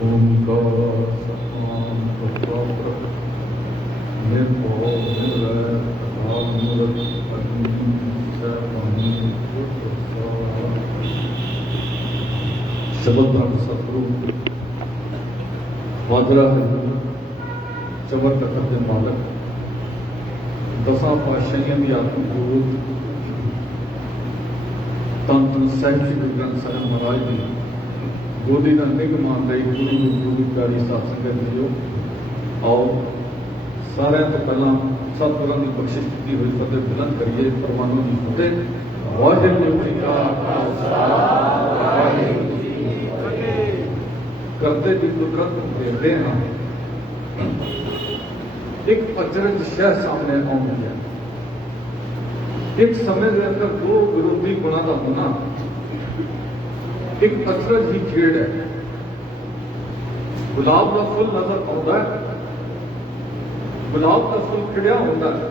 ओंकार सतनाम करता प्रभु निर्भौ निर्वैर अकाल मूरत अजूनी सैवानी शबदान सतरूप वादरा चबर तखत के मालक दसा पातशाहियों की आत्म जोत तन तन साहिब श्री गुरु ग्रंथ साहिब महाराज की गोदी का निगमानदायी गुरु गुरु की प्यारी साध संगत जी आओ सारे तो पहला सतगुरां की बख्शिश की हुई फतेह बुलंद करिए परमात्मा की फतेह वाहिगुरू जी का खालसा वाहिगुरू जी की फतेह। करते की कुदरत देखते हैं एक अचरज शह सामने आउंदी है। एक समय के अंदर दो विरोधी गुणों का होना एक अचरज ही खेड़ है। गुलाब का फुल नजर आता है, गुलाब का फुल खिड़िया होता है,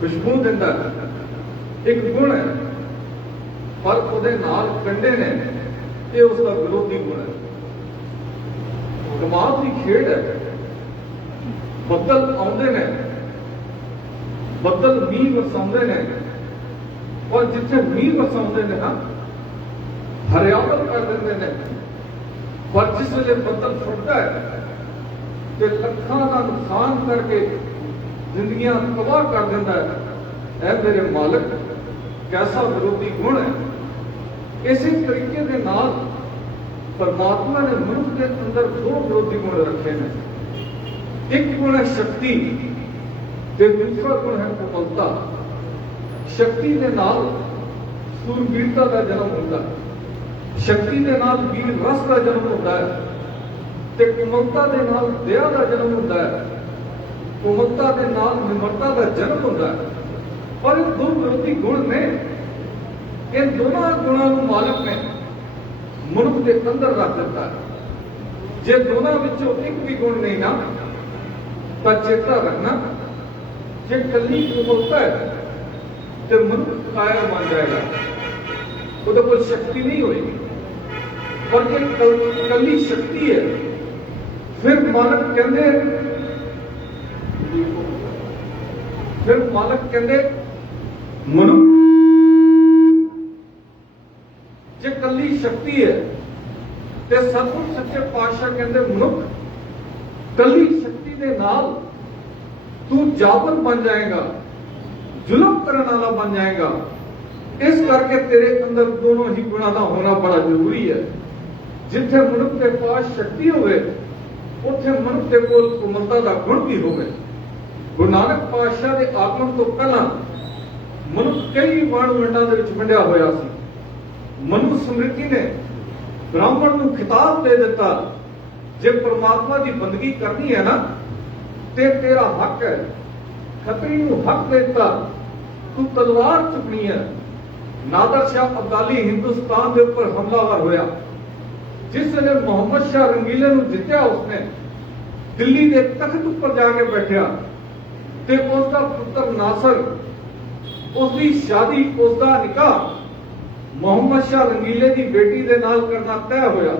खुशबू देता है, एक गुण है, पर उसदे नाल कंडे ने ये उसका विरोधी गुण है। कमाल की खेड़ है। बदल आउंदे ने, बदल मीह वरसाउंदे ने, और जिथे मीह वरसाउंदे ने ना हरियावल कर देंगे ने, पर जिस वे बदल फटता है तो लखों का नुकसान करके जिंदगियां तबाह कर देता है। ऐ मेरे मालिक कैसा विरोधी गुण है। इसी तरीके के नाल परमात्मा ने मनुष्य के अंदर दो विरोधी गुण रखे हैं। एक गुण है शक्ति ते दूसरा गुण है कोमलता। शक्ति के नाल सूरबीरता का जन्म होता है, शक्ति के नाल वीर रस का जन्म होता है, ते कोमलता के नाल दया का जन्म होता है, कोमलता के नाल निमरता का जन्म होता है। और ये दो विरोधी गुण ने, इन दोनों गुणों को मालिक ने मनुष्य के अंदर रख दिता है। जे दोनों विचों एक भी गुण नहीं ना तो चेता रखना, जे कली कोमलता है तो मनुष्य कायर बन जाएगा, वो कोई शक्ति नहीं होगी। और ये कली शक्ति है। फिर मालक कहते मनुष्य जे कली शक्ति है ते सतगुर सच्चे पातशाह कहते मनुष्य कली शक्ति के नाल तू जाबर बन जाएगा, जुल्म करने वाला बन जाएगा। इस करके तेरे अंदर दोनों ही गुणों का होना बड़ा जरूरी है। जिथे मनुष्य के पास शक्ति होवे उथे मनुष्य के कोल कोमलता का गुण भी होवे। गुरु नानक पातशाह के आगमन तो पहला मनुष्य कई वर्ण वंडा के वंडिया होया सी। मनु स्मृति ने ब्राह्मण को खिताब दे दिता, जे परमात्मा की बंदगी करनी है ना ते तेरा हक है। खतरी को हक देता, तू तलवार चुकनी है। नादर शाह अब्दाली हिंदुस्तान के ऊपर हमलावर होया। जिस वे मोहम्मद शाह रंगीले को जितया, उसने दिल्ली के तख्त पर जाके बैठा ते उसका पुत्र नासर, उसकी शादी, उसका निकाह मोहम्मद शाह रंगीले की बेटी के नाल करना तय होया।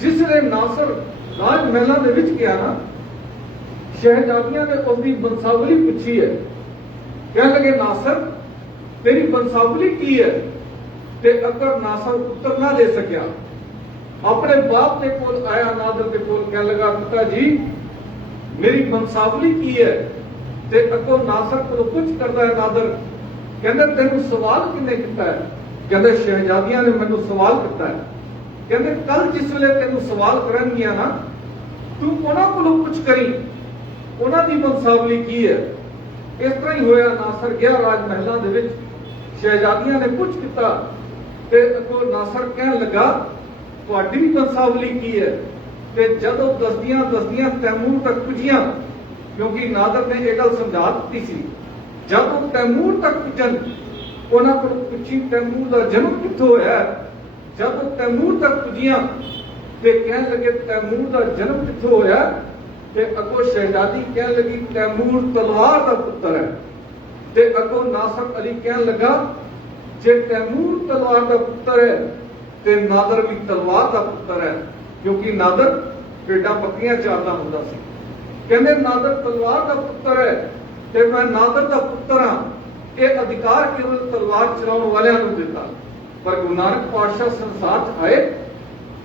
जिस वे नासर राजमहलों के विच गया ना, शहजादियां ने उसकी बंसावली पूछी है। कह लगे नासर तेरी बंसावली की है? ते अगर नासर उत्तर ना दे सकिया, अपने बाप के कोल आया, नादर के कोल कह लगा पिताजी मेरी बंसावली की है? ते अगो नासर को कुछ करता है। नादर कहते तेन सवाल किन्ने किया है? कहते शहजादियां ने मैनू सवाल किया है। कहते कल जिस वे तेन सवाल करनगियां ना, तू उन्होंने को कुछ करी, उन्होंने बंसावली की है। इस तरह ही होया। नासर गया राजमहलों के विच, शहजादियां ने कुछ किया ते अगो नासर कह लगा तुहाडी भी बंसावली की है। ते जदों दसदियां दसदियां तैमूर तक पुजियां, क्योंकि नादर ने यह गल समझा दी सी, जब वो तैमूर तक पुजन उन्होंने को पूछी तैमूर का जन्म कित्थों होया। जब वो तैमूर तक पुजियां ते कह लगे तैमूर का जन्म कित्थों होया। ते अगो शहजादी कह लगी तैमूर तलवार का पुत्र है। ते अगो नासर अली कह लगा जे तैमूर तलवार का पुत्र है ते नादर भी तलवार का पुत्र है। क्योंकि नादर भेडां बकरियां चारदा हुंदा सी। कहंदे नादर तलवार का पुत्र है ते मैं नादर का पुत्र हाँ, ये अधिकार केवल तलवार चलाउण वालियां नूं दिता। पर गुरु नानक पातशाह संसार च आए,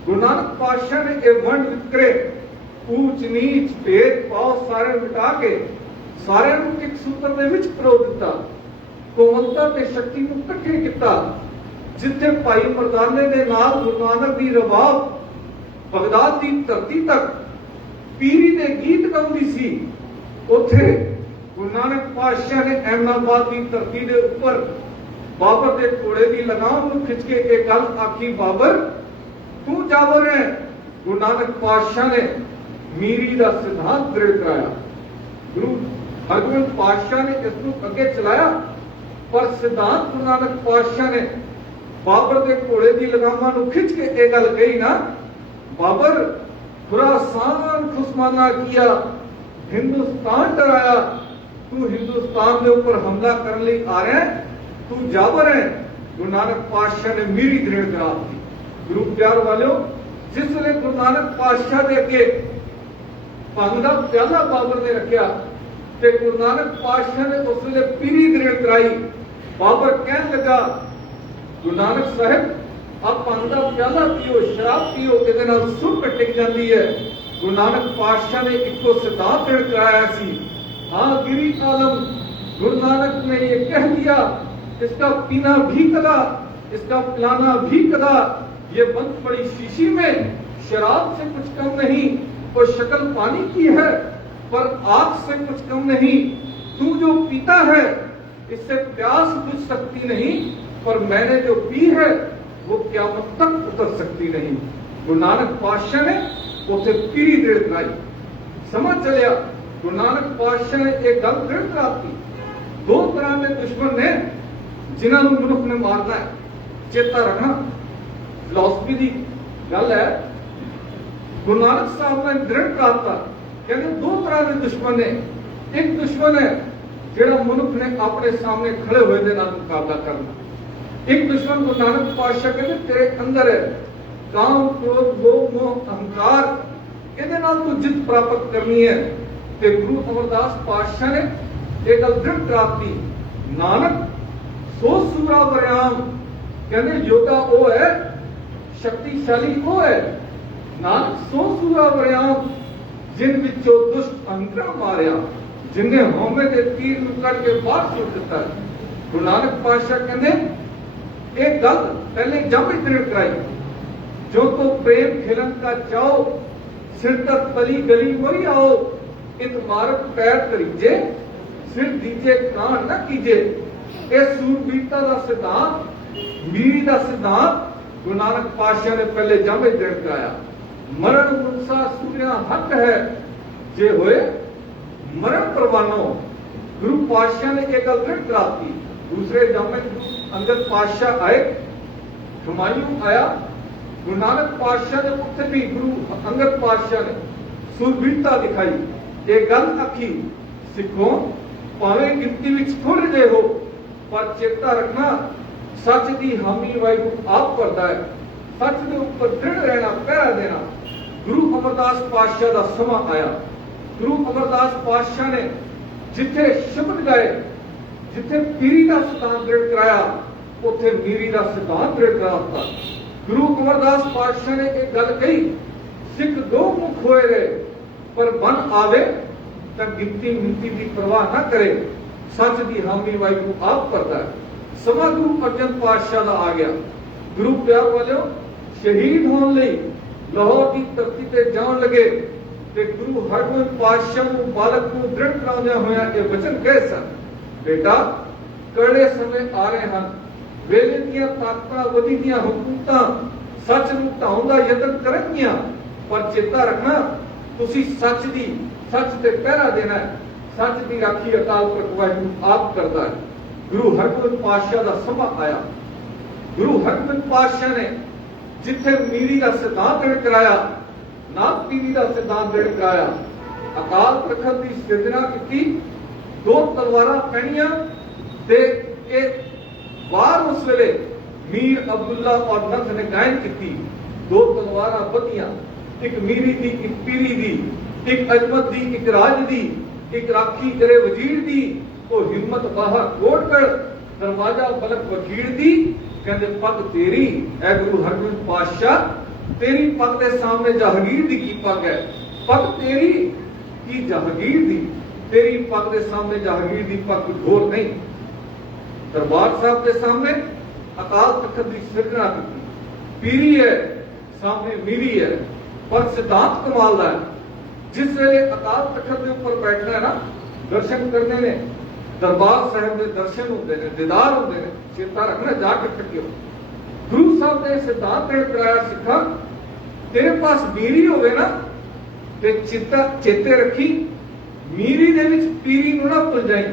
गुरु नानक पातशाह ने यह वंड वितकरे, ऊच नीच भेद भाव सारे मिटा के सारिਆਂ ਨੂੰ ਇੱਕ सूत्र ਦੇ ਵਿੱਚ ਪਰੋ ਦਿੱਤਾ। कोमलता ਤੇ शक्ति ਨੂੰ ਇਕੱਠੇ ਕੀਤਾ। जिथे भाई मरदाने ਦੇ ਨਾਲ गुरु नानक ਦੀ रबाब बगदाद ਦੀ ਧਰਤੀ तक पीरी ਦੇ गीत गाउंदी सी, ਉੱਥੇ गुरु नानक पातशाह ने अहमदाबाद की धरती के उपर बाबर के घोड़े की लगाम ਨੂੰ खिंच के एक गल आखी, बाबर तू जावर है। गुरु नानक पातशाह ने मीरी का सिद्धांत दृढ़ कराया। गुरु हरगोबिंद पातशाह ने इसको अगे चलाया, पर सिद्धांत गुरु नानक पातशाह ने बाबर के घोड़े की लगामां ਨੂੰ खिंच के एक गल कही ना, बाबर खुरासान खुसमाना किया, हिंदुस्तान डराया, तू हिंदुस्तान के ऊपर हमला करने लिए आ रहा है, तू जाबर है। गुरु नानक पातशाह ने मीरी दृढ़ करा दी। गुरु प्यार वालों, जिस वे गुरु नानक पातशाह के अगे भंग का प्याला बाबर ने रखा ते गुरु नानक पातशाह ने उस वे पीरी दृढ़ कराई। बाबर कहन लगा, गुरु नानक साहब आप भंग का प्याला पियो, शराब पियो, इहदे नाल सुख टिक जाती है। गुरु नानक पातशाह ने इको सिद्धांत दृढ़ कराया सी, हाँ गिरी आलम, गुरु नानक ने ये कह दिया, इसका पीना भी कदा, इसका पिलाना भी कदा, ये बंद पड़ी शीशी में शराब से कुछ कम नहीं, और शक्ल पानी की है पर आग से कुछ कम नहीं। तू जो पीता है इससे प्यास बुझ सकती नहीं, पर मैंने जो पी है वो क़यामत तक उतर सकती नहीं। गुरु नानक पातशाह ने उसे पीरी दृढ़ कराई। समझ चलिया गुरु नानक पातशाह ने एक गल दृढ़ कराती, दो तरह के दुश्मन ने जिन्होंने मनुख ने मारना है, चेता रखना। फिलॉसफी की गल है, गुरु नानक साहब ने दृढ़ कराता, कहते दो तरह के दुश्मन ने। एक दुश्मन है जिहड़ा मनुख ने अपने सामने खड़े हुए दे नाल मुकाबला करना। एक दुश्मन गुरु नानक पातशाह कहते तेरे अंदर है, काम क्रोध लोभ मोह अहंकार, इहदे नाल तू जित प्राप्त करनी है। ते गुरु अमरदास पातशाह ने एक गल दृढ़ कराती, नानक सो सूरा वरियाम, कहते योगा वो है, शक्तिशाली वो है, नानक सो सूरा वरियाम, जिन विचों दुष्ट अहंकार मारिया, जिन्हें होमे के तीर नूं कट के बाहर सुट दिता। गुरु नानक पातशाह कहते एक गल पहले जब दृढ़ कराई, जो तो प्रेम खिलन का चाओ, सिर तक तली गली वही आओ, इत मारक पैर तरीजे, सिर दीजे कान न कीजे। इस सूरबीरता का सिद्धांत, मीरी का सिद्धांत गुरु नानक पातशाह ने पहले जब दृढ़ कराया। मरण मुनसा सूर्या हक है, जे होए मरण परवानो। गुरु पातशाह ने एक गल दृढ़ कराती। दूसरे जामे अंगद पातशाह आए, हुमायूं आया, गुरु नानक पातशाह ने उत्थे भी गुरु अंगद पातशाह ने सूरबीरता दिखाई। एक गल आखी, सिखो भावें गिनती विच थोड़े जे हो, पर चेता रखना सच की हामी वाहिगुरू आप करता है। सच के ऊपर दृढ़ रहना, पहरा देना। गुरु अमरदास पातशाह का समा आया। गुरु अमरदास पातशाह ने जिथे शब्द गाए, जिथे पीरी का सिद्धांत दृढ़ कराया, उथे मीरी का सिद्धांत दृढ़ कराता। गुरु अमरदास पातशाह ने एक गल कही, सिख दो मुख होए रहे, पर बन आवे तो गिनती मिनती की परवाह न करे। सच की हामी वाहिगुरू आप करता है। समा गुरु अर्जन पातशाह का आ गया। गुरु प्यार वालों, शहीद होने लई लाहौर की धरती ते जान लगे ते गुरु हरगोबिंद पातशाह को बालक को दृढ़ कराउंदे होया ये वचन कहे सन, बेटा कड़े समय आ रहे हैं, वेले दियां ताकतां वधी दियां हुकूमतां सच नूं ढाउण दा यतन करनगियां, पर चेता रखना तुसी सच दी, सच ते पहरा देना है। सच की राखी अकाल पुरख वाहिगुरू आप करता है। गुरु हरगोबिंद पातशाह का समा आया। गुरु हरगोबिंद पातशाह ने जिथे मीरी का सिद्धांत दृढ़ कराया, नाग पीरी का सिद्धांत दृढ़ कराया, अकाल पुरख की सिरजना की, दो तलवारां पैणियां ते एक वार उस वेले मीर अब्दुल्ला और नंद ने गायन की, दो तलवारां बधियां एक मीरी दी, एक पीरी दी, एक अजमत दी, एक राज दी, एक राखी करे वजीर दी, ओ हिम्मत बाहा कोट कर दरवाजा बलक वकील दी। कहते पग तेरी ऐ गुरु हरगोबिंद पातशाह, तेरी पग के सामने जहांगीर दी की पग है। पग तेरी की जहांगीर दी, तेरी पग के सामने जहांगीर दी पग कुछ होर नहीं। दरबार साहब के सामने अकाल तख्त की सिरजना की पीरी है, सामने मीरी है, पर सिद्धांत कमाल है। जिस वेले अकाल तख्त के ऊपर बैठना है ना, दर्शन करने ने, दरबार साहब के दर्शन होते हैं, दीदार होते हैं, चेता रखना जाके टक्यो। गुरु साहब ने सिद्धांत कराया सिखा, तेरे पास मीरी होवे ना ते चेते रखी, मीरी दे विच पीरी नूं ना भुल जाई।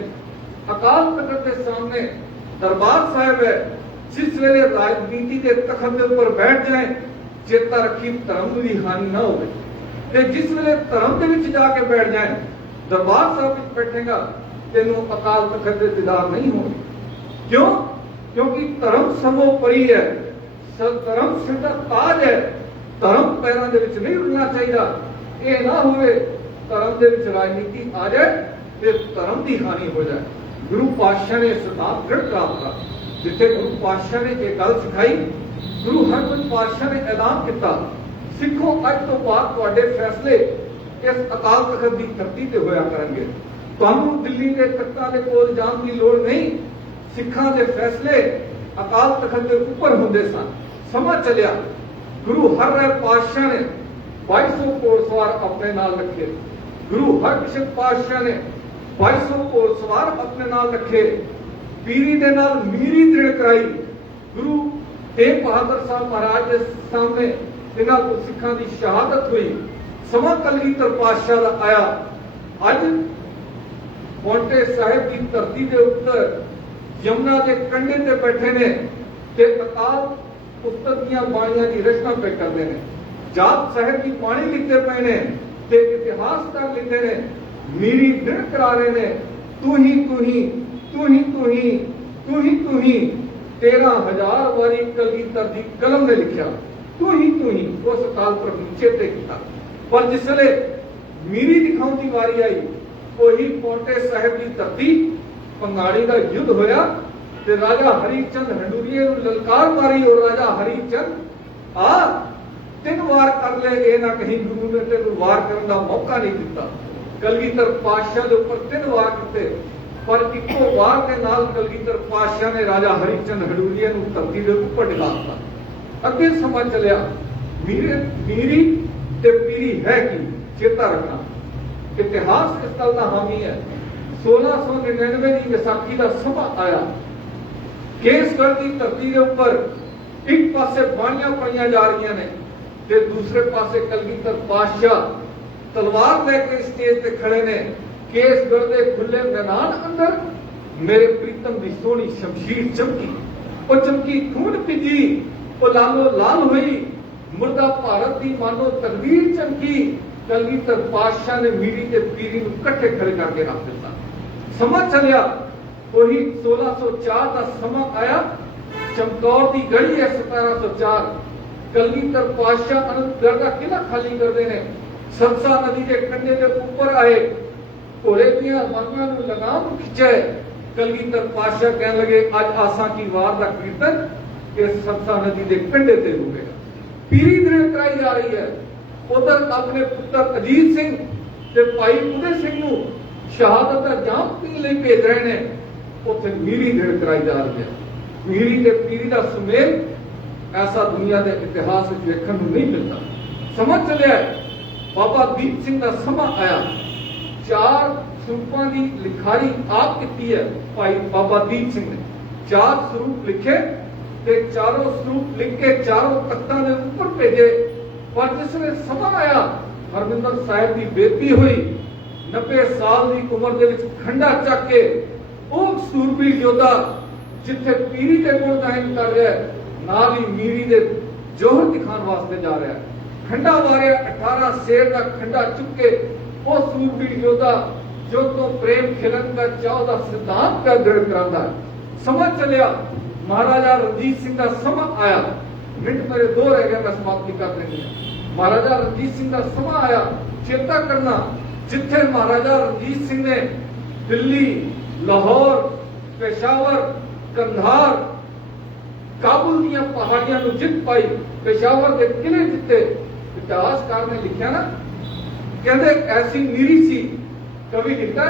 अकाल तख्त के सामने दरबार साहब है, जिस वेले राजनीति के तख्त के ऊपर बैठ जाए, चेता रखी धर्म की हानि ना होवे। ते जिस वेले धर्म के विच जाके बैठ जाए, दरबार साहब विच बैठेगा, तेनों अकाल तख्त के दीदार नहीं होंगे। क्यों? क्योंकि धर्म सर्वोपरि है, धर्म सिर दा ताज है। धर्म पैरों के विच नहीं उड़ना चाहिए। ये ना होवे धर्म के विच राजनीति आ जाए ते धर्म की हानि हो जाए। गुरु पातशाह ने सिद्धांत दृढ़ कराता, जिथे गुरु पातशाह ने यह गल सिखाई, गुरु हरगोबिंद पातशाह ने ऐलान किया, सिखो अज तो बाद तुहाडे फैसले इस अकाल तख्त की धरती ते होया करनगे। तुहानूं दिल्ली के तख्तां दे कोल जाण की लोड़ नहीं। सिखां दे फैसले अकाल तख्त के ऊपर हुंदे सन। समा चलिया, गुरु हर पातशाह ने 2200 घोड़सवार अपने नाल रखे। गुरु हरकृष्ण पातशाह ने 2200 घोड़सवार अपने नाल रखे। पीरी दे नाल मीरी दृढ़ कराई। गुरु तेग बहादुर साहब महाराज के सामने इन्हां को सिखां की शहादत हुई। समा कलगीधर पातशाह दा आया। अज पौंटे साहिब की धरती के उत्तर यमुना के कंढे ते बैठे ने ते अकाल पुस्तक दीआं बाणियां की रचना पे करते हैं। जाप साहिब की बाणी लिखते पे ने ते इतिहास कर लिखते ने। मीरी दृढ़ करा रहे ने, तू ही तू ही तू ही तू ही तू ही तू ही 13,000 वारी कलगीधर दी कलम ने लिखा, तू ही उस अकाल पुरख नूं चेते किया। पर जिसले मीरी दिखाउण दी वारी आई, वही पौंटे साहिब की धरती पंगाड़ी का युद्ध होया ते राजा हरिचंद हंडूरीए नूं ललकार मारी और राजा हरिचंद आ 3 वार कर ले, ये ना कहीं गुरु ने तेनूं वार करने का मौका नहीं दिता। कलगीधर पातशाह के ऊपर 3 वार किए, पर इको वार के नाल कलगीधर पातशाह ने राजा हरिचंद हंडूरीए नूं धरती के ऊपर डिगा दिता। अगे समा चलिया, मीरी ते पीरी है कि चेता रखना। इतिहास इस गल का हामी है। 1699 की विसाखी का समा आया। केसगढ़ की धरती के ऊपर एक पासे बाणियां पईयां जा रही ने ते दूसरे पासे कलगीधर पातशाह तलवार लेकर स्टेज पे खड़े ने। केसगढ़ के खुले मैदान अंदर मेरे प्रीतम की सोहनी शमशीर चमकी, वो चमकी खून पिजी, वो लालो लाल हुई, मुर्दा भारत की मानो तकदीर चमकी। कलगीधर पातशाह ने मीरी ते पीरी नूं इकट्ठे खड़े करके रख दिता। समा चलिया, वही 1604 का समा आया। चमकौर की गढ़ी है 1704। कलगीधर पातशाह अनंतगढ़ का किला खाली करते हैं। सरसा नदी के कंढे के ऊपर आए, घोड़े दियां मांगां नूं लगाम खिंचे। कलगीधर पातशाह कहने लगे, अज आसा की वार का कीर्तन इस सरसा नदी के कंढे ते होवेगा। पीरी दृढ़ कराई जा रही है। उधर अपने पुत्र अजीत सिंह ते भाई उदय सिंह नूं शहादत का जाम पीण लई भेज रहे ने। उत्थे मीरी दृढ़ कराई जा रही है। मीरी ते पीरी का सुमेल ऐसा दुनिया के इतिहास में देखने को नहीं मिलता। समझ चलिया, बाबा दीप सिंह का समा आया। 4 स्वरूपों की लिखाई आप की है भाई बाबा दीप सिंह ने। 4 स्वरूप लिखे ते चारों स्वरूप लिख के चारों तख्तां के ऊपर भेजे। पर जिसने समा आया, हरमिंदर साहिब की बेटी हुई, 90 साल की उम्र के खंडा चक के वो सूरबीर योद्धा जिथे पीरी के गुण गायन कर रहा है, नाल ही मीरी के जोहर दिखाने वास्ते जा रहा है। खंडा मारिया, 18 शेर का खंडा चुके वो सूरबीर योद्धा जो तो प्रेम खिलन का चाव का सिद्धांत का दृढ़ करांदा है। समझ चलिया, महाराजा रणजीत सिंह का समा आया। मिनट मेरे 2 रह गए, मैं समाप्ति कर देंगे। महाराजा रणजीत सिंह का समा आया चेता करना जिथे महाराजा रणजीत सिंह ने दिल्ली, लाहौर, पेशावर, कंधार, काबुल दी पहाड़ियां को जित पाई, पेशावर के किले जिते। इतिहासकार ने लिखा ना, कहते ऐसी नीरी सी, कवि लिखता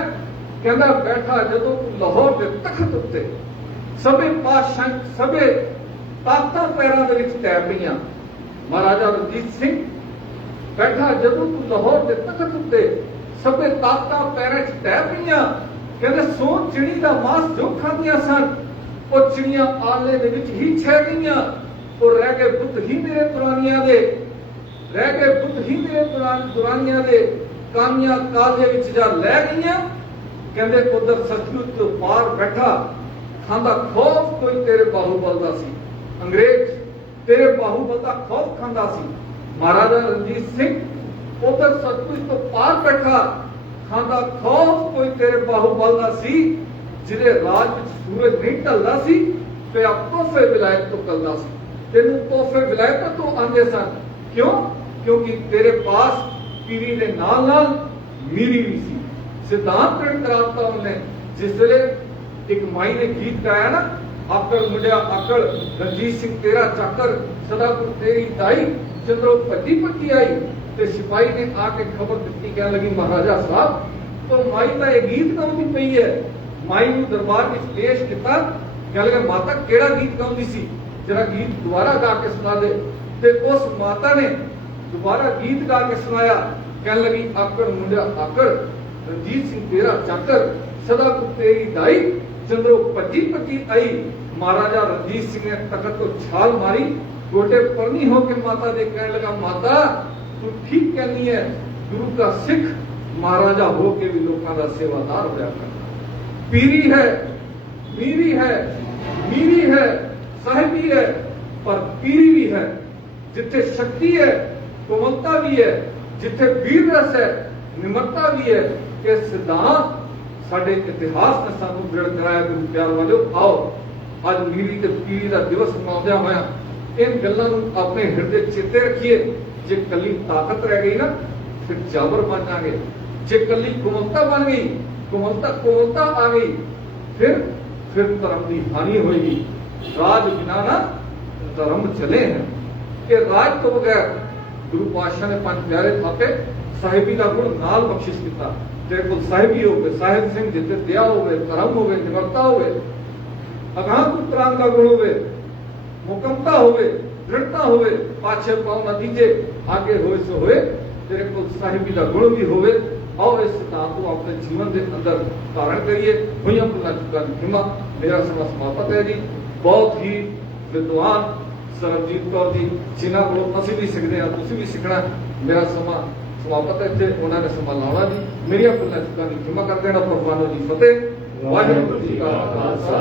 कहता बैठा जदों लाहौर के तखत उत्ते सबे पातशाह सबे ताकतां पैरां दे विच तै पईयां। महाराजा रणजीत सिंह बैठा जदों लाहौर के तखत उत्ते सबे ताकतां पैरां च तै पईयां। कहते सो चिड़ी दा मांस जो खांदियां सन वो चिड़ियां आले दे विच ही छह गईयां। और रह गए बुत ही मेरे दुरानियां दे, रह गए बुत ही मेरे दुरानियां दे कानियां काले विच जा लै गईयां। कहते उधर सतलुज तो पार बैठा खांदा खौफ कोई तेरे बाहुबल दा सी, अंग्रेज तेरे बाहुबल दा खौफ खांदा सी। महाराजा रणजीत सिंह उधर सतलुज तो पार बैठा खांदा खौफ कोई तेरे बाहुबल दा सी। जिहदे राज विच सूरज नहीं ढलदा सी ते आप तोहफे विलायत तो कलदा सी। तेनू तोहफे विलायत तो आंदे सन, क्यों? क्योंकि तेरे पास पीरी दे नाल नाल मीरी भी सी। सिद्धांत प्रण कराता उन्हें जिसले एक माई ने गीत गाया ना, आकड़ मुंडिया आकड़ रणजीत सिंह तेरा चाकर सदापुर तेरी दाई चंद्रो भज्जी भज्जी आई। ते सिपाही ने आके खबर दी, कह लगी महाराजा साहब तो माई का यह गीत गाउंदी पई है। माई नूं दरबार विच पेश किया, कह लगे माता केड़ा गीत गाउंदी सी, जरा गीत दोबारा गा के सुना दे। ते उस माता ने दोबारा गीत गा के सुनाया, कह लगी आकड़ मुंडिया आकड़ रणजीत सिंह तेरा चाकर सदा को तेरी दाई चंद्रो भज्जी भज्जी आई। महाराजा रणजीत सिंह ने तखत को छाल मारी, गोटे परनी होकर माता दे कहने लगा माता तू ठीक कहनी है, गुरु का सिख महाराजा हो के भी लोगों का सेवादार होया करना। पीरी है, मीरी है, मीरी है, साहिबी है, पर पीरी भी है। जिथे शक्ति है कोमलता भी है, जिथे वीर रस है निमरता भी है। ये सिद्धांत साडे इतिहास ने सानू दृढ़ कराया। गुरु प्यार वालों आओ अज मीरी ते पीरी का दिवस मनाउंदियां होया इन गल्लां नूं अपने हृदय चेते रखिए। जे कली ताकत रह गई ना फिर जाबर बन जाएंगे, जे कली कोमलता बन गई कोमलता आ गई फिर धर्म की हानि होगी। राज बिना ना धर्म चले हैं कि राज तो बगैर गुरु पातशाह ने पंज प्यारे थापे साहिबी का गुण नाल बख्शिश किया। तेरे को साहिबी होवे, साहिब सिंह जिते दया होवे, करम होवे, निमरता होवे, अगाह पुत्रांग का गुण होवे, मुकमता होवे, दृढ़ता होवे, पाछे पाओ नतीजे आगे होए सो होए। तेरे को साहिबी का गुण भी होवे। आओ इस सिद्धांत को अपने जीवन के अंदर धारण करिए। हुई अपना चुका हिमा मेरा समा समाप्त है जी। बहुत ही विद्वान सरबजीत कौर जी जिन्हों को असं भी सीखते हैं, तुम भी सीखना। मेरा समा समाप्त है इतने, उन्होंने समा लाना जी। मेरी अपना चुका हिमा कर देना। परवानो जी फतेह। वाहिगुरू जी का खालसा।